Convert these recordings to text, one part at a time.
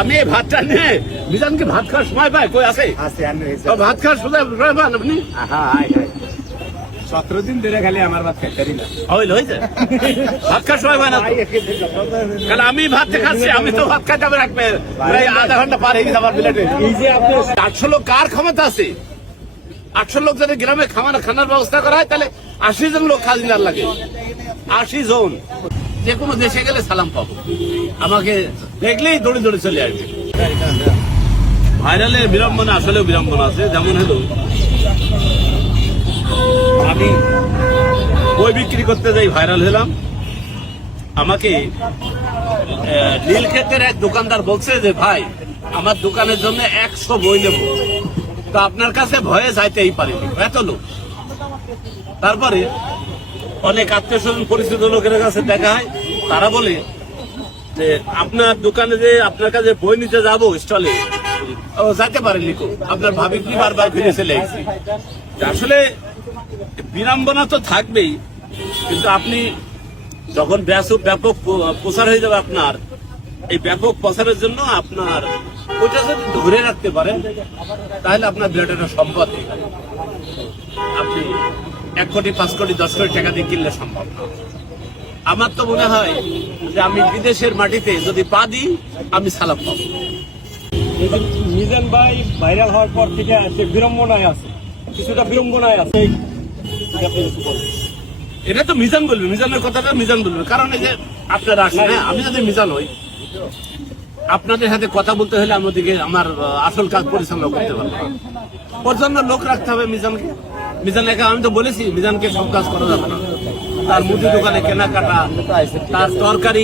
আমি এই ভাতটা নিয়ে মিজানকে ভাত খাওয়ার সময় পাই কই আছে ভাত খাওয়ার সময় পান আপনি 17 দিন ধরে খালি আমার ভাত খাইতে না হয়েছে ভাত খাওয়ার সময় পায় না কারণ আমি ভাত খাচ্ছি আমি তো ভাত খাইতে হবে রাখবে প্রায় আধা ঘন্টা পার হয়ে গেছে আমার প্লেটে। এই যে আপনি 800 লোক কার ক্ষমতা আছে? 800 লোক যদি গ্রামে খানার ব্যবস্থা করা হয় তাহলে 80 জন লোক খাদিনার লাগে, 80 জন। যে কোনো দেশে গেলে সালাম পাবো, আমাকে দেখলেই দৌড়ে দৌড়ে চলে আসবে। ভাইরালে বিড়ম্বনা আসলেও বিড়ম্বনা আছে। যেমন হলো আমি বই বিক্রি করতে যাই, ভাইরাল হলাম। আমাকে নীলক্ষেতের এক দোকানদার বলছে যে ভাই আমার দোকানের জন্য 100 বই নেব, তো আপনার কাছে ভয়ে যাইতেই পারিনি, এত লোক। তারপরে অনেক আত্মীয় স্বজন পরিচিত লোকের কাছে দেখা হয়, তারা বলে যে আপনার দোকানে যে আপনার কাছে বই নিতে যাবো স্টলে, যাইতে পারেননি, আপনার ভাবি কি বারবার ফিরে চলে এসেছি। আসলে বিড়ম্বনা তো থাকবেই, কিন্তু আপনি যখন ব্যাপক প্রচার হয়ে যাবে আপনার, এই ব্যাপক প্রচারের জন্য আপনার ওইটা যদি ধরে রাখতে পারেন তাহলে আপনার বিরাট একটা সম্পদ। আপনি 1 কোটি 5 কোটি 10 কোটি টাকা দিয়ে কিনলে সম্ভব না। আমার তো মনে হয় যে আমি বিদেশের মাটিতে যদি পা দিই আমি সালাম পাবো। মিজান ভাই ভাইরাল হওয়ার পর থেকে যে বিড়ম্বনায় আছে, কিছুটা বিড়ম্বনায় আছে, এটা তো মিজান বলবে, মিজানের কথাটা মিজান বলবে। কারণ এই যে আপনারা আসেন, আমি যদি মিজান হই, আপনাদের সাথে কথা বলতে হলে আমাদেরকে আমার আসল কাজ পরিচালনা করতে পারবো, ওর জন্য লোক রাখতে হবে মিজানকে। মিজান একা, আমি তো বলেছি মিজানকে সব কাজ করা যাবে না। তার মুদি দোকানে কেনাকাটা, তার তরকারি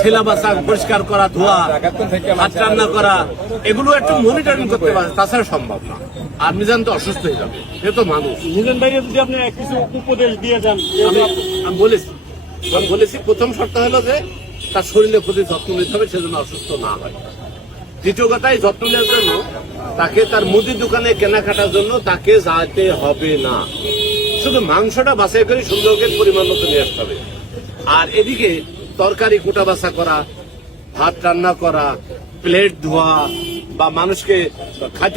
ছেলা বাসা পরিষ্কার করা, ধোয়া, ভাত রান্না করা, এগুলো একটু মনিটরিং করতে পারে, তাছাড়া সম্ভব না। আর মিজান তো অসুস্থ হয়ে যাবে, সে তো মানুষ। মিজান ভাইকে যদি আপনি কিছু উপদেশ দিয়ে যান। আমি বলেছি প্রথম শর্ত হলো যে তার শরীরের প্রতি যত্ন নিতে হবে, সেজন্য অসুস্থ না হয়। দ্বিতীয় কথায় যত্ন নেওয়ার জন্য তাকে তার মুদির দোকানে কেনাকাটার জন্য তাকে যেতে হবে না, শুধু মাংসটা বাছাই করে সুন্দর করে পরিমাণ মতো নিয়ে আসতে হবে। আর এদিকে তরকারি কোটা বাছা করা, ভাত রান্না করা, প্লেট ধোয়া বা মানুষকে খাইতে